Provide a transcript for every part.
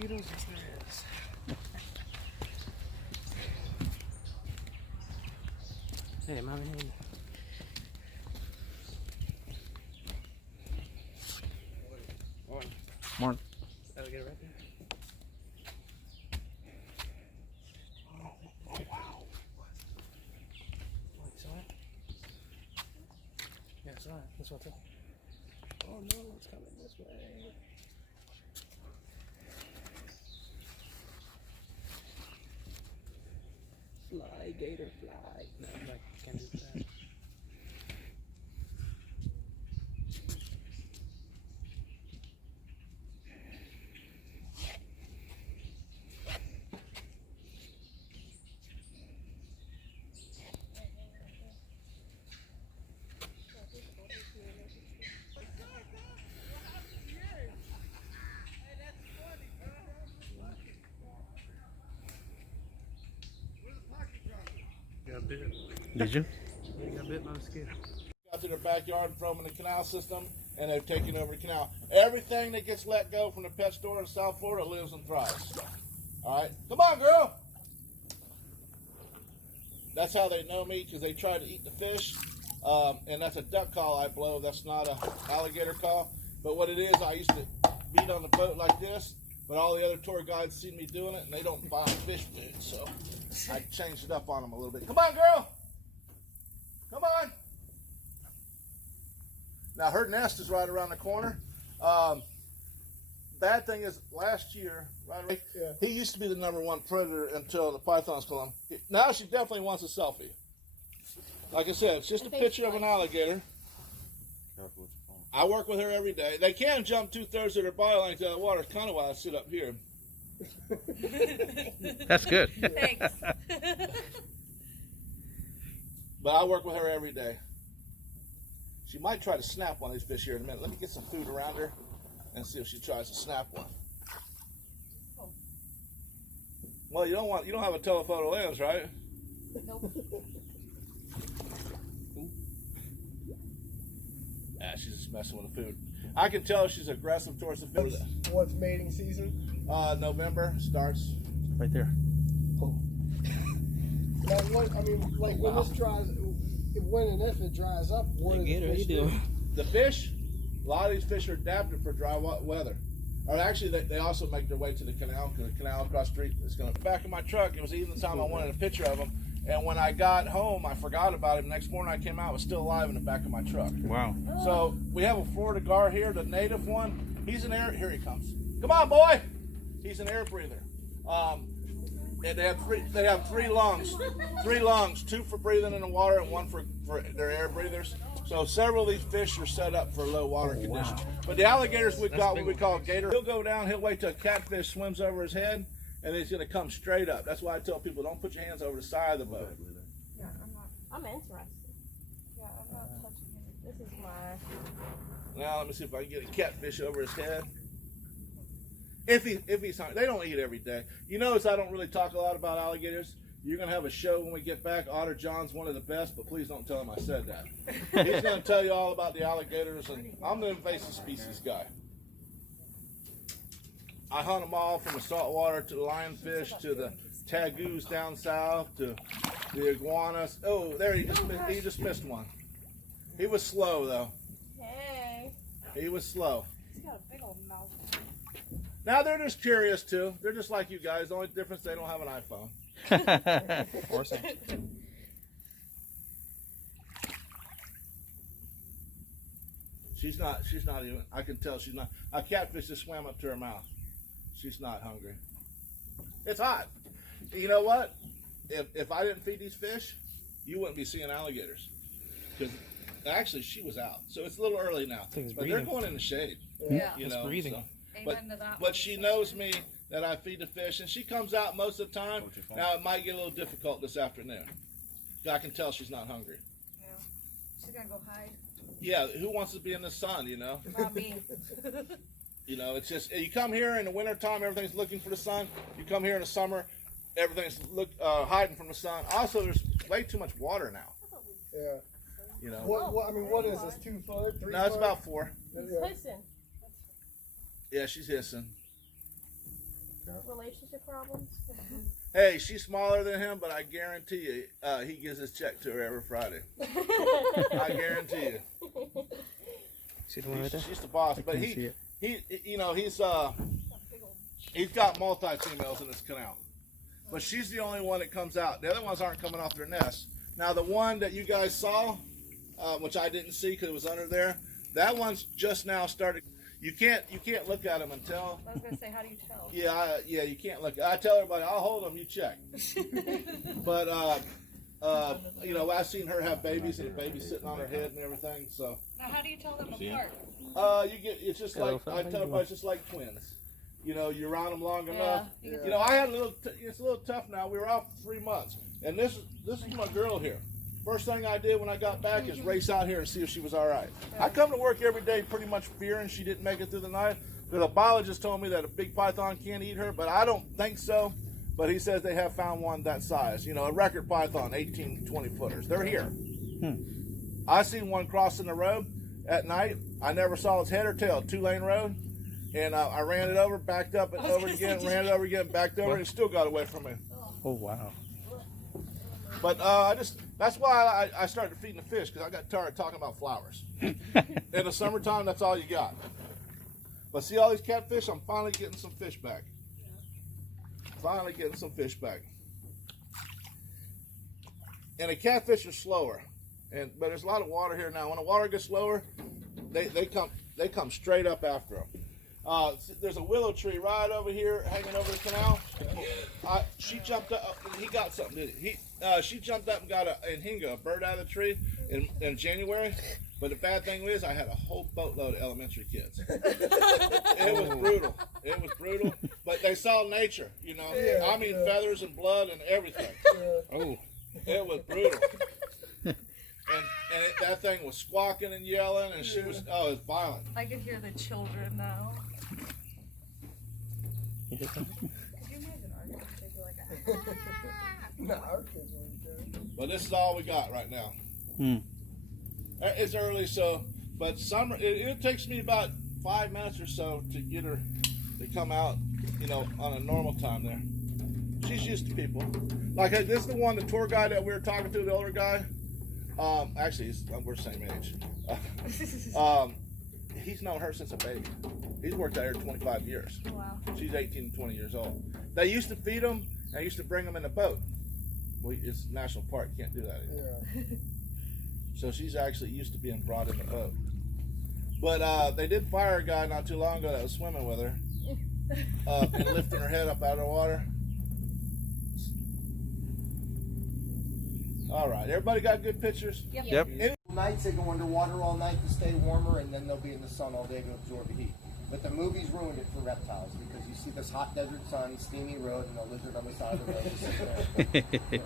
mosquitoes? Yes, there is. Hey, mommy. Morning. Morning. Alligator right there. Oh, wow. What, you saw it? Yeah, I saw it. That's what I thought. Oh no, it's coming this way. Fly, gator, fly. No, I can't do that. Got bit. Did you? Yeah, got bit by a mosquito. Out to their backyard from the canal system, and they've taken over the canal. Everything that gets let go from the pet store in South Florida lives and thrives. All right, come on, girl. That's how they know me, because they try to eat the fish, and that's a duck call I blow. That's not a alligator call. But what it is, I used to beat on the boat like this, but all the other tour guides see me doing it, and they don't find fish food, so I changed it up on them a little bit. Come on, girl. Come on. Now, her nest is right around the corner. Bad thing is, last year, he used to be the #1 predator until the pythons called him. Now she definitely wants a selfie. Like I said, it's just a picture of an alligator. I work with her every day. They can jump 2/3 of their body length out of the water. It's kind of why I sit up here. That's good. Thanks. But I work with her every day. She might try to snap one of these fish here in a minute. Let me get some food around her and see if she tries to snap one. Well, you don't have a telephoto lens, right? Nope. Ah, she's just messing with the food. I can tell she's aggressive towards the food. What's mating season? November starts. Right there. Now, what, I mean, like when this dries, when and if it dries up, what Hey, do Gator, the how you fish do? doing? The fish, a lot of these fish are adapted for dry weather. Or actually, they also make their way to the canal, because the canal across the street is going to back of my truck. It was even the time I wanted a picture of him. And when I got home, I forgot about him. Next morning I came out, it was still alive in the back of my truck. Wow. So we have a Florida gar here, the native one. He's an air, here he comes. Come on, boy. He's an air breather. And they have three lungs, 2 for breathing in the water and 1 for their air breathers. So several of these fish are set up for low water conditions. But the alligators, we've got what we call a gator. He'll go down, he'll wait till a catfish swims over his head, and then he's going to come straight up. That's why I tell people, don't put your hands over the side of the boat. Yeah, I'm interested. Yeah, I'm not touching it. This is my. Now let me see if I can get a catfish over his head. If he's hungry. They don't eat every day. You notice I don't really talk a lot about alligators. You're going to have a show when we get back. Otter John's one of the best, but please don't tell him I said that. He's going to tell you all about the alligators, and I'm the invasive species guy. I hunt them all, from the saltwater to the lionfish to the tagoos down south to the iguanas. Oh, there he just missed one. He was slow though. Hey. He was slow. He's got a big old mouth. Now they're just curious too. They're just like you guys. The only difference, they don't have an iPhone. Awesome. She's not even, I can tell she's not. A catfish just swam up to her mouth. She's not hungry. It's hot. You know what? If I didn't feed these fish, you wouldn't be seeing alligators. Because actually she was out. So it's a little early now. But they're going in the shade. Yeah. You It's know, breathing. so. Amen to that. But she knows me that I feed the fish, and she comes out most of the time. Now it might get a little difficult this afternoon. I can tell she's not hungry. Yeah. She's gonna go hide. Yeah, who wants to be in the sun, you know? Not me. You know, it's just, you come here in the wintertime, everything's looking for the sun. You come here in the summer, everything's hiding from the sun. Also, there's way too much water now. Yeah. You know? What is this? 2 foot? 3 foot? No, it's about 4. Yeah. Listen. Yeah, she's hissing. relationship problems? Hey, she's smaller than him, but I guarantee you, he gives his check to her every Friday. I guarantee you. See the one right there? She's the boss, but can't see it. he's got multi-females in this canal. But she's the only one that comes out. The other ones aren't coming off their nest. Now the one that you guys saw, which I didn't see because it was under there, that one's just now started. You can't look at them until. I was gonna say, how do you tell? Yeah, you can't look. I tell everybody, I'll hold them, you check. But I've seen her have babies and the baby's sitting on her head and everything. So. Now, how do you tell them apart? It's just like I tell everybody, it's just like twins. You're around them long enough. Yeah. I had it's a little tough now. We were out for 3 months, and this is my girl here. First thing I did when I got back is race out here and see if she was all right. I come to work every day pretty much fearing she didn't make it through the night. The biologist told me that a big python can't eat her, but I don't think so. But he says they have found one that size. A record python, 18, 20 footers. They're here. I seen one crossing the road at night. I never saw its head or tail, 2-lane road. And I ran it over, backed up and over it again, ran it over again, backed over, and it still got away from me. Oh, wow. But that's why I started feeding the fish, because I got tired of talking about flowers. In the summertime, that's all you got. But see all these catfish? I'm finally getting some fish back. Finally getting some fish back. And the catfish are slower. But there's a lot of water here now. When the water gets lower, they come straight up after them. There's a willow tree right over here hanging over the canal. She jumped up. He got something, did he? She jumped up and got a hinga, a bird out of the tree in January. But the bad thing is I had a whole boatload of elementary kids. It was brutal. It was brutal. But they saw nature, I mean feathers and blood and everything. Oh. It was brutal. And that thing was squawking and yelling, and it was violent. I can hear the children now. No, our kids weren't there. But this is all we got right now. It's early, but summer, it takes me about 5 minutes or so to get her to come out, on a normal time there. She's used to people. Like, this is the one, the tour guide that we were talking to, the older guy. Actually, we're the same age. He's known her since a baby. He's worked out here 25 years. Wow. She's 18 to 20 years old. They used to feed them, and they used to bring them in a boat. Well, it's national park, can't do that anymore. Yeah. So she's actually used to being brought in the boat. But they did fire a guy not too long ago that was swimming with her and lifting her head up out of the water. All right, everybody got good pictures? Yep. Nights they go underwater all night to stay warmer, and then they'll be in the sun all day to absorb the heat. But the movies ruined it for reptiles, because you see this hot desert sun, steamy road, and a lizard on the side of the road.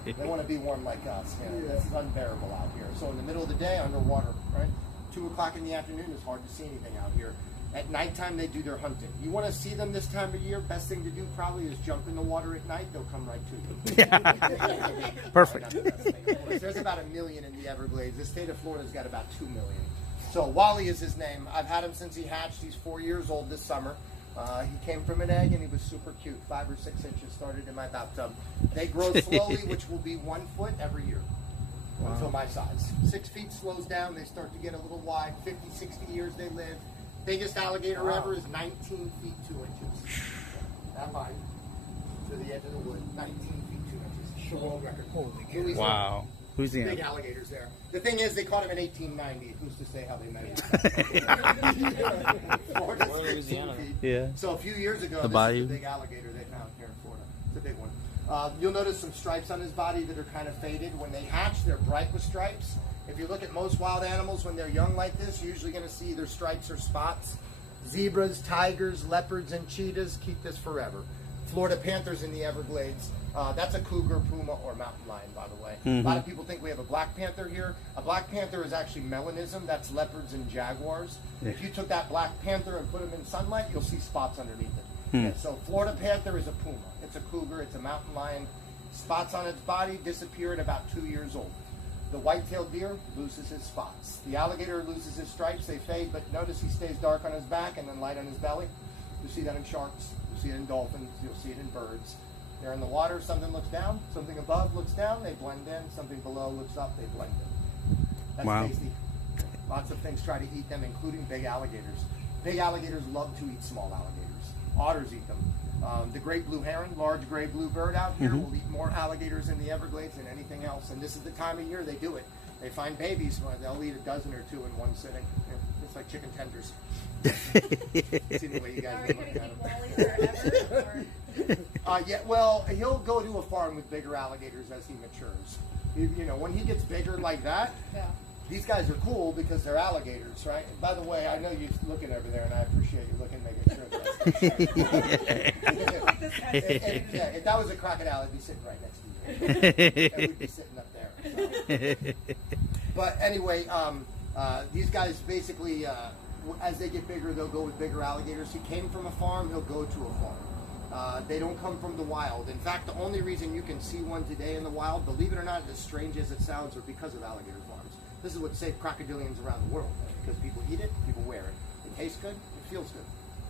They want to be warm like us. This is unbearable out here. So in the middle of the day, underwater, right? 2 o'clock in the afternoon, it's hard to see anything out here. At nighttime, they do their hunting. You want to see them this time of year, best thing to do probably is jump in the water at night. They'll come right to you. Perfect. There's about 1 million in the Everglades. The state of Florida's got about 2 million. So Wally is his name. I've had him since he hatched. He's 4 years old this summer. He came from an egg, and he was super cute. 5 or 6 inches, started in my bathtub. They grow slowly, which will be 1 foot every year. Until my size. 6 feet slows down. They start to get a little wide. 50, 60 years they live. Biggest alligator ever is 19 feet 2 inches. That line to the edge of the wood. 19 feet 2 inches. The world record. Holy cow. Wow. Who's the Big alligators there. The thing is, they caught him in 1890. Who's to say how they measured? Florida's 15 feet. Yeah. So a few years ago, The this bayou. is the big alligator they found here in Florida. It's a big one. You'll notice some stripes on his body that are kind of faded. When they hatch, they're bright with stripes. If you look at most wild animals, when they're young like this, you're usually going to see either stripes or spots. Zebras, tigers, leopards, and cheetahs keep this forever. Florida panthers in the Everglades. That's a cougar, puma, or mountain lion, by the way. A lot of people think we have a black panther here. A black panther is actually melanism. That's leopards and jaguars. If you took that black panther and put him in sunlight, you'll see spots underneath it. Yeah, so Florida panther is a puma. It's a cougar. It's a mountain lion. Spots on its body disappear at about 2 years old. The white-tailed deer loses his spots. The alligator loses his stripes. They fade, but notice he stays dark on his back and then light on his belly. You see that in sharks. You'll see it in dolphins. You'll see it in birds. They're in the water. Something looks down. Something above looks down. They blend in. Something below looks up. They blend in. That's Wow. tasty. Lots of things try to eat them, including big alligators. Big alligators love to eat small alligators. Otters eat them. The great blue heron, large gray blue bird out here, will eat more alligators in the Everglades than anything else. And this is the time of year they do it. They find babies, they'll eat a dozen or two in one sitting. It's like chicken tenders. See the way you guys Are are we looking gonna at keep them. Wally forever? Yeah, well, he'll go to a farm with bigger alligators as he matures. You know, when he gets bigger like that, Yeah. these guys are cool because they're alligators, right? And by the way, I know you're looking over there, and I appreciate you looking, making sure that if that was a crocodile, it'd be sitting right next to you. And we'd be sitting up there. So. But anyway, these guys basically, as they get bigger, they'll go with bigger alligators. He came from a farm, he'll go to a farm. They don't come from the wild. In fact, the only reason you can see one today in the wild, believe it or not, as strange as it sounds, are because of alligator farms. This is what saved crocodilians around the world, because people eat it, people wear it. It tastes good, it feels good.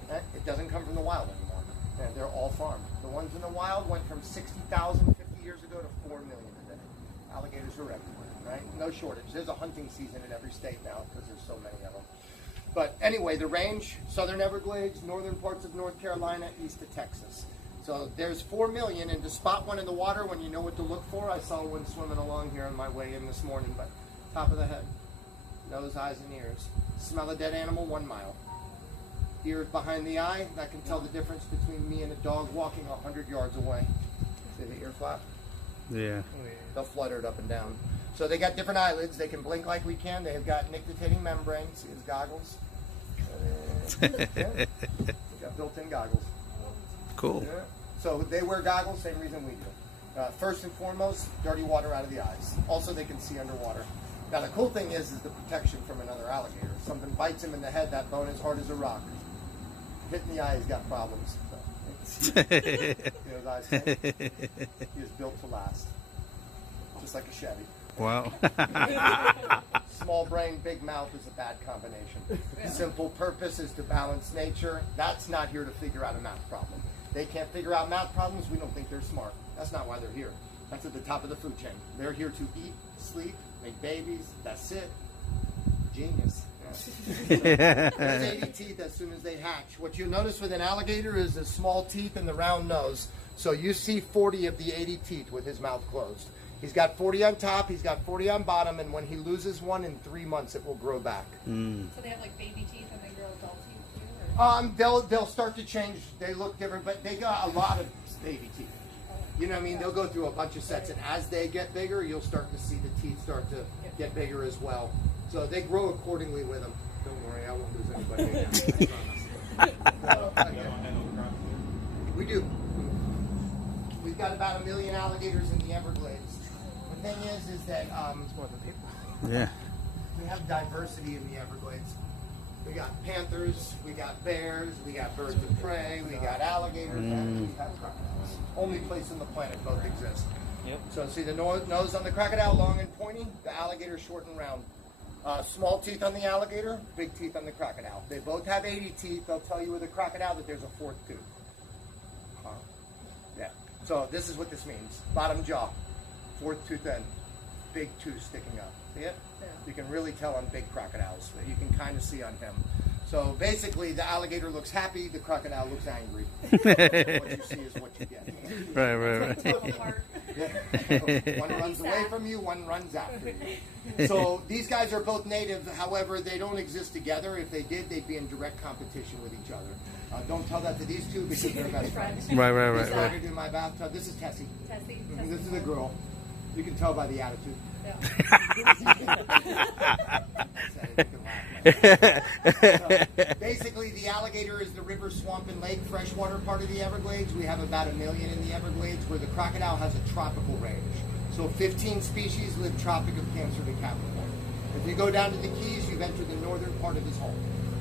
Okay? It doesn't come from the wild anymore. And they're all farmed. The ones in the wild went from 60,000 50 years ago to 4 million today. Alligators are everywhere, right? No shortage. There's a hunting season in every state now because there's so many of them. But anyway, the range, southern Everglades, northern parts of North Carolina, east of Texas. So there's 4 million, and to spot one in the water when you know what to look for, I saw one swimming along here on my way in this morning, but top of the head, nose, eyes, and ears. Smell a dead animal, 1 mile. Ears behind the eye, that can tell the difference between me and a dog walking 100 yards away. See the ear flap? Yeah. They'll flutter it up and down. So they got different eyelids. They can blink like we can. They have got nictitating membranes. See his goggles? Yeah. They got built-in goggles. Cool. Yeah. So they wear goggles, same reason we do. First and foremost, dirty water out of the eyes. Also, they can see underwater. Now, the cool thing is the protection from another alligator. If something bites him in the head, that bone is hard as a rock. Hitting the eye, he's got problems. So, you know, his eyes stink. He is built to last. Just like a Chevy. Wow. Small brain, big mouth is a bad combination. Simple purpose is to balance nature. That's not here to figure out a math problem. They can't figure out math problems. We don't think they're smart. That's not why they're here. That's at the top of the food chain. They're here to eat, sleep, make babies. That's it. Genius. Yeah. So, there's 80 teeth as soon as they hatch. What you'll notice with an alligator is the small teeth and the round nose. So you see 40 of the 80 teeth with his mouth closed. He's got 40 on top, he's got 40 on bottom, and when he loses one in 3 months, it will grow back. So they have like baby teeth and they grow adult teeth too? Or? They'll start to change. They look different, but they got a lot of baby teeth. You know what I mean? They'll go through a bunch of sets, and as they get bigger, you'll start to see the teeth start to get bigger as well. So they grow accordingly with them. Don't worry, I won't lose anybody. I promise. We do. We've got about 1 million alligators in the Everglades. The thing is that Yeah. we have diversity in the Everglades. We got panthers, we got bears, we got birds of prey, we got alligators, and we have crocodiles. Only place on the planet both exist. Yep. So see the nose on the crocodile, long and pointy, the alligator short and round. Small teeth on the alligator, big teeth on the crocodile. They both have 80 teeth. They'll tell you with a crocodile that there's a 4th tooth. Yeah. So this is what this means. Bottom jaw, 4th tooth end, big tooth sticking up. See it? Yeah. You can really tell on big crocodiles. You can kind of see on him. So basically, the alligator looks happy, the crocodile looks angry. What you see is what you get. Right. Tell them apart. One runs away from you, one runs after you. So these guys are both native. However, they don't exist together. If they did, they'd be in direct competition with each other. Don't tell that to these two because they're best friends. Right. This is in my bathtub. This is Tessie. This is a girl. You can tell by the attitude. Yeah. Basically, the alligator is the river, swamp, and lake freshwater part of the Everglades. We have about 1 million in the Everglades, where the crocodile has a tropical range. So 15 species live Tropic of Cancer to Capricorn. If you go down to the Keys, you've entered the northern part of his home.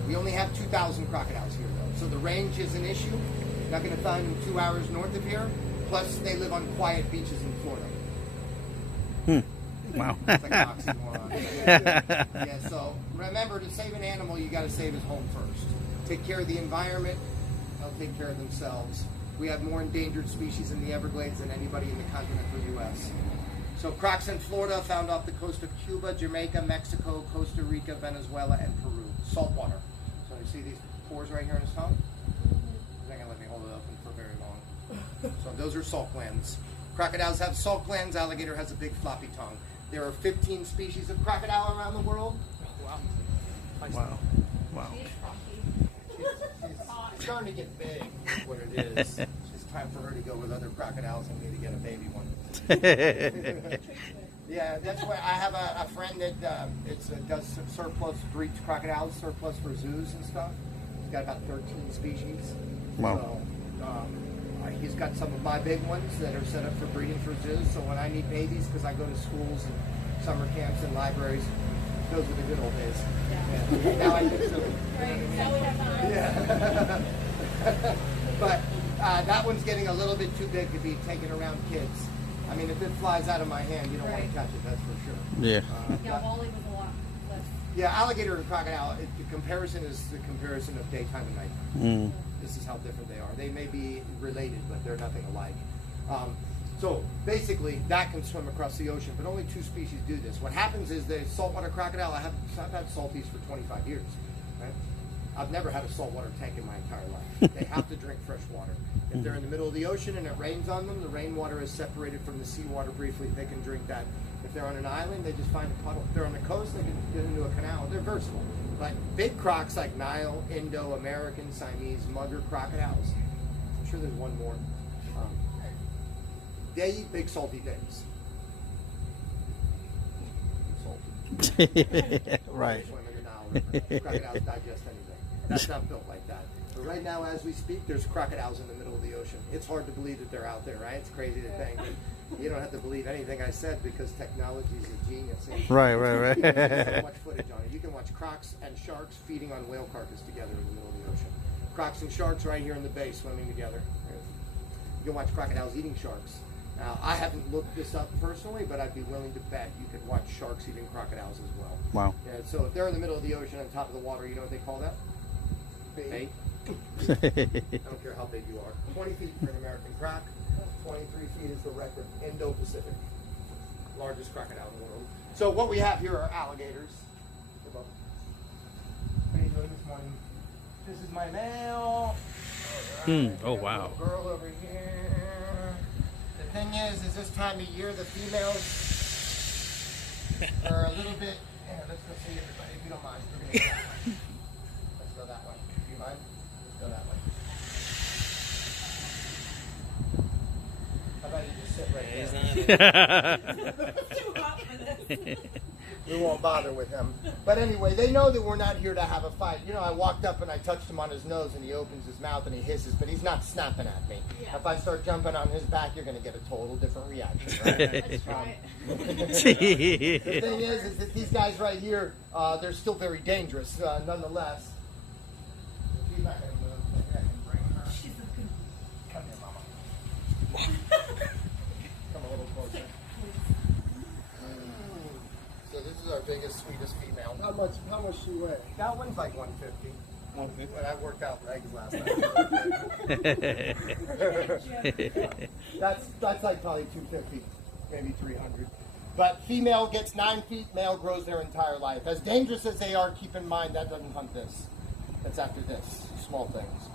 We only have 2,000 crocodiles here, though. So the range is an issue. You're not going to find them 2 hours north of here. Plus, they live on quiet beaches in Florida. Wow. It's like an oxymoron. Yeah, so remember, to save an animal, you got to save his home first. Take care of the environment, They'll take care of themselves. We have more endangered species in the Everglades than anybody in the continental U.S. So crocs in Florida, found off the coast of Cuba, Jamaica, Mexico, Costa Rica, Venezuela, and Peru. Saltwater. So you see these pores right here in his tongue? He's not going to let me hold it open for very long. So those are salt glands. Crocodiles have salt glands. Alligator has a big floppy tongue. There are 15 species of crocodile around the world. Wow. Wow. Wow. She's starting to get big, is what it is. It's time for her to go with other crocodiles and me to get a baby one. Yeah, that's why I have a friend that does surplus, breeds crocodiles, surplus for zoos and stuff. He's got about 13 species. Wow. So, he's got some of my big ones that are set up for breeding for zoos. So when I need babies, because I go to schools and summer camps and libraries, those are the good old days. Yeah. Now I get some. Right, now we have time. Yeah. But that one's getting a little bit too big to be taken around kids. I mean, if it flies out of my hand, you don't want to touch it, that's for sure. Yeah. Yeah, Wally was a lot less. Yeah, alligator and crocodile, the comparison is the comparison of daytime and nighttime. Mm. This is how different they are. They may be related, but they're nothing alike. So basically, that can swim across the ocean, but only 2 species do this. What happens is the saltwater crocodile, I've had salties for 25 years. Right? I've never had a saltwater tank in my entire life. They have to drink fresh water. If they're in the middle of the ocean and it rains on them, the rainwater is separated from the seawater briefly. They can drink that. If they're on an island, they just find a puddle. If they're on the coast, they can get into a canal. They're versatile. But big crocs like Nile, Indo, American, Siamese, mugger crocodiles. I'm sure there's one more. They eat big salty things. Salty. Right. Swim in the Nile River. Crocodiles digest anything. That's not built like that. But right now, as we speak, there's crocodiles in the middle of the ocean. It's hard to believe that they're out there, right? It's crazy to think. You don't have to believe anything I said because technology is a genius. Right. There's so much footage on it. You can watch crocs and sharks feeding on whale carcass together in the middle of the ocean. Crocs and sharks right here in the bay swimming together. You can watch crocodiles eating sharks. Now, I haven't looked this up personally, but I'd be willing to bet you could watch sharks eating crocodiles as well. Wow. Yeah, so if they're in the middle of the ocean on top of the water, you know what they call that? Bait. I don't care how big you are. 20 feet for an American croc. 23 feet is the record. Indo-Pacific. Largest crocodile in the world. So what we have here are alligators. How you doing this morning? This is my male. Oh, wow. Little girl over here. The thing is this time of year the females are a little bit. Yeah, let's go see everybody if you don't mind. We're gonna go that way. Let's go that way. Do you mind? Let's go that way. How about you just sit right there? Too hot for this. We won't bother with him. But anyway, they know that we're not here to have a fight. You know, I walked up and I touched him on his nose and he opens his mouth and he hisses, but he's not snapping at me. Yeah. If I start jumping on his back, you're going to get a total different reaction, right? Let's try it. The thing is that these guys right here, they're still very dangerous, nonetheless. She's not going to move. Maybe I can bring her. Come here, Mama. Come a little closer. So this is our biggest, sweetest female. How much she weigh? That one's like 150. 150. But I worked out legs last night. that's like probably 250, maybe 300. But female gets 9 feet, male grows their entire life. As dangerous as they are, keep in mind that doesn't hunt this. That's after this, small things.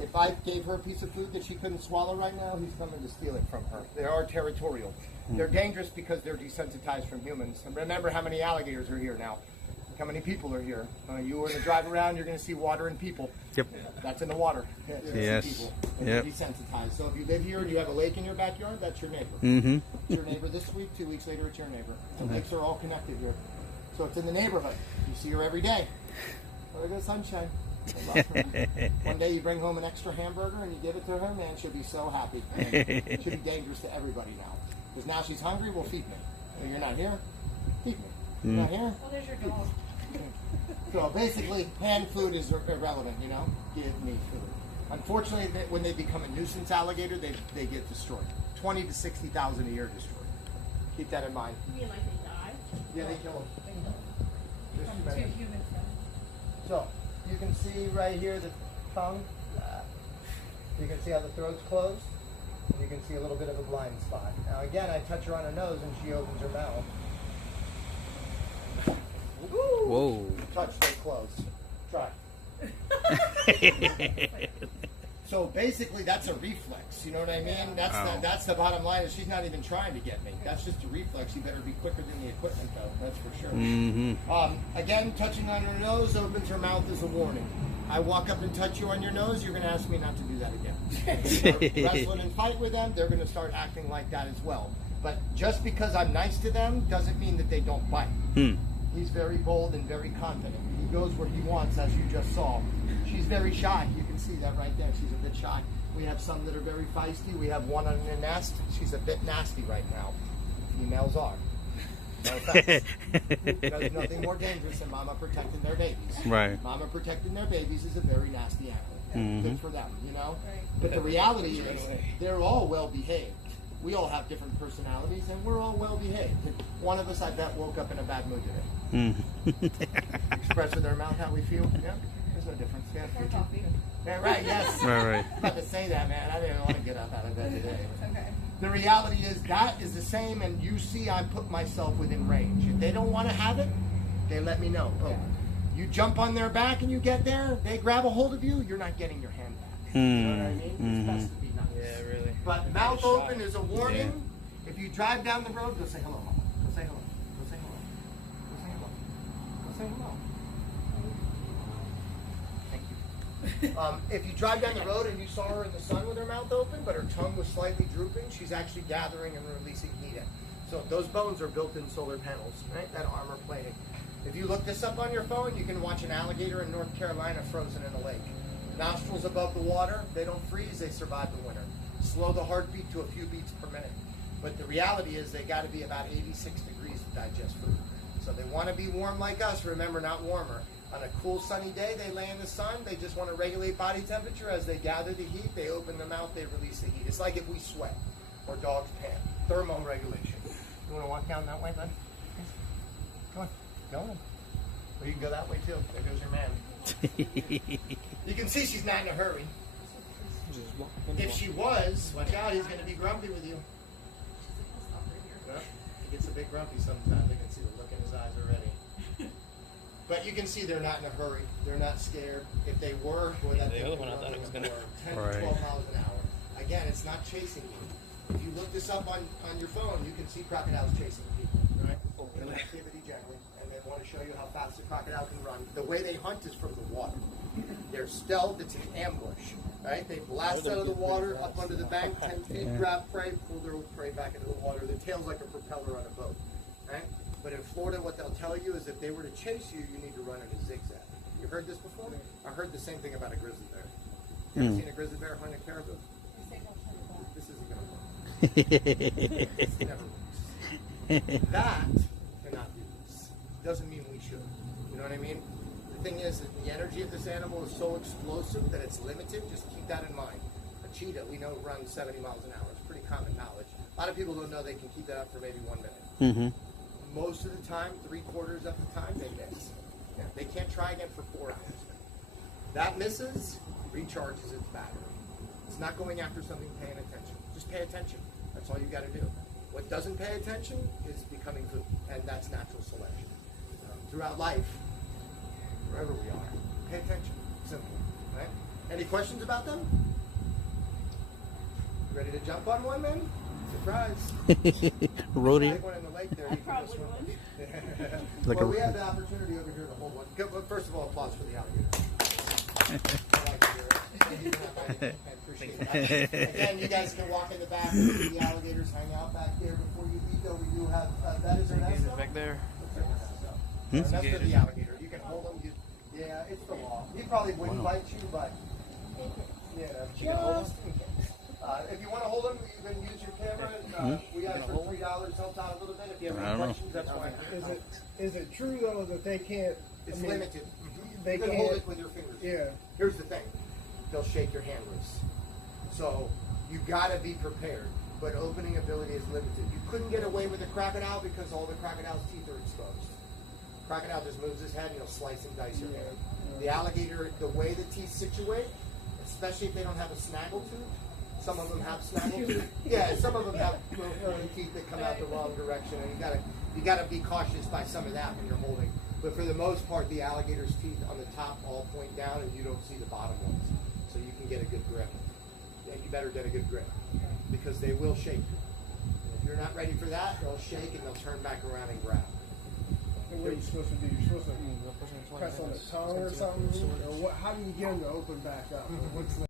If I gave her a piece of food that she couldn't swallow right now, he's coming to steal it from her. They are territorial. They're dangerous because they're desensitized from humans. And remember how many alligators are here now. How many people are here. You were to drive around, you're going to see water and people. Yep. That's in the water. Yes. People. And Yep. they're desensitized. So if you live here and you have a lake in your backyard, that's your neighbor. Mm-hmm. It's your neighbor this week, 2 weeks later, it's your neighbor. The lakes are all connected here. So it's in the neighborhood. You see her every day. There goes sunshine. I love her. One day you bring home an extra hamburger and you give it to her, man, she'll be so happy. And she'll be dangerous to everybody now. Because now she's hungry, well, feed me. You're not here? Feed me. You're not here? Well, there's your dog. So basically, hand food is irrelevant, you know? Give me food. Unfortunately, when they become a nuisance alligator, they get destroyed. 20 to 60,000 a year destroyed. Keep that in mind. You mean like they die? Yeah, they kill them. From two humans. So, you can see right here the tongue. You can see how the throat's closed. And you can see a little bit of a blind spot. Now again, I touch her on her nose and she opens her mouth. Whoa. Touch, stay closed. Try. So basically, that's a reflex. You know what I mean? That's the bottom line. Is she's not even trying to get me. That's just a reflex. You better be quicker than the equipment, though. That's for sure. Again, touching on her nose opens her mouth as a warning. I walk up and touch you on your nose, you're going to ask me not to do that again. If you start wrestling and fight with them, they're going to start acting like that as well. But just because I'm nice to them doesn't mean that they don't bite. He's very bold and very confident. He goes where he wants, as you just saw. She's very shy. You can see that right there. She's a bit shy. We have some that are very feisty. We have one on the nest. She's a bit nasty right now. Females are. No offense. There's nothing more dangerous than mama protecting their babies. Right. Mama protecting their babies is a very nasty animal. Good for them, you know? But the reality is, they're all well behaved. We all have different personalities, and we're all well behaved. And one of us, I bet, woke up in a bad mood today. Express with our mouth how we feel. Yeah, there's no difference. Yeah, yeah, right. Yes. Right. I'm about to say that, man. I didn't want to get up out of bed today. Okay. The reality is that is the same, and you see, I put myself within range. If they don't want to have it, they let me know. Oh, you jump on their back and you get there, they grab a hold of you, you're not getting your hand back. You know what I mean? It's best to be nice. Yeah, really. But mouth open is a warning. If you drive down the road, go say hello, mama. Go say hello. Go say hello. Go say hello. Go say hello. Thank you. If you drive down the road and you saw her in the sun with her mouth open, but her tongue was slightly drooping, she's actually gathering and releasing heat in. So those bones are built-in solar panels, right? That armor plating. If you look this up on your phone, you can watch an alligator in North Carolina frozen in a lake. Nostrils above the water, they don't freeze, they survive the winter. Slow the heartbeat to a few beats per minute. But the reality is they got to be about 86 degrees to digest food. So they want to be warm like us, remember, not warmer. On a cool sunny day, they lay in the sun, they just want to regulate body temperature. As they gather the heat, they open their mouth, they release the heat. It's like if we sweat or dogs pant. Thermal regulation. You want to walk down that way, bud? Come on, go on. Or you can go that way too. There goes your man. You can see she's not in a hurry. If she was, watch out, he's going to be grumpy with you. Well, he gets a bit grumpy sometimes. I can see the look in his eyes already. But you can see they're not in a hurry. They're not scared. If they were, boy, that the other one I thought it was going to 10 to 12 miles an hour. Again, it's not chasing you. If you look this up on your phone, you can see crocodiles chasing people. Right? Open activity generally, and they want to show you how fast the crocodile can run. The way they hunt is from the water. They're stealth. It's an ambush. Right? They blast out of the water, up under the bank, 10 feet, grab prey, pull their prey back into the water. The tail's like a propeller on a boat. Right? But in Florida, what they'll tell you is if they were to chase you, you need to run in a zigzag. You heard this before? I heard the same thing about a grizzly bear. You ever seen a grizzly bear hunt a caribou? This isn't going to work. This never works. That cannot be this. Doesn't mean we should. You know what I mean? The thing is that the energy of this animal is so explosive that it's limited. Just keep that in mind. A cheetah, we know, runs 70 miles an hour. It's pretty common knowledge. A lot of people don't know they can keep that up for maybe 1 minute. Most of the time, 3/4 of the time, they miss. Yeah, they can't try again for 4 hours. That misses, recharges its battery. It's not going after something paying attention. Just pay attention. That's all you got to do. What doesn't pay attention is becoming food, and that's natural selection. Throughout life, wherever we are, pay attention. Simple, right? Any questions about them? Ready to jump on one, man? Surprise. Rodeo. One in the lake there. You can Probably just swim. Like Well, a- we have the opportunity over here to hold one. But first of all, applause for the alligator. I like to hear it. I appreciate that. Again, you guys can walk in the back and see the alligators hang out back there. Before you leave, though, we do have that is our nest. though? Back there. Our nest of the alligator. You can hold them. Yeah, it's the law. He probably wouldn't bite you, but you know, just in case. If you want to hold them, you can use your camera. We ask for $3 helps out a little bit. If you have I any don't know. questions, that's fine. Is it true though that they can't? It's I mean, limited. They You can hold can't. it with your fingers. Yeah. Here's the thing. They'll shake your hand loose. So you gotta be prepared. But opening ability is limited. You couldn't get away with a crocodile because all the crocodile's teeth are exposed. Crocodile just moves his head and he'll slice and dice your hand. The alligator, the way the teeth situate, especially if they don't have a snaggle tooth. Some of them have snaggle tooth. Yeah, some of them have little teeth that come out the wrong direction, and you gotta be cautious by some of that when you're holding. But for the most part, the alligator's teeth on the top all point down, and you don't see the bottom ones, so you can get a good grip. Yeah, you better get a good grip because they will shake you. If you're not ready for that, they'll shake and they'll turn back around and grab. And what are you supposed to do? You're supposed to press on the tongue or something? Or what? How do you get them to open back up? Or what's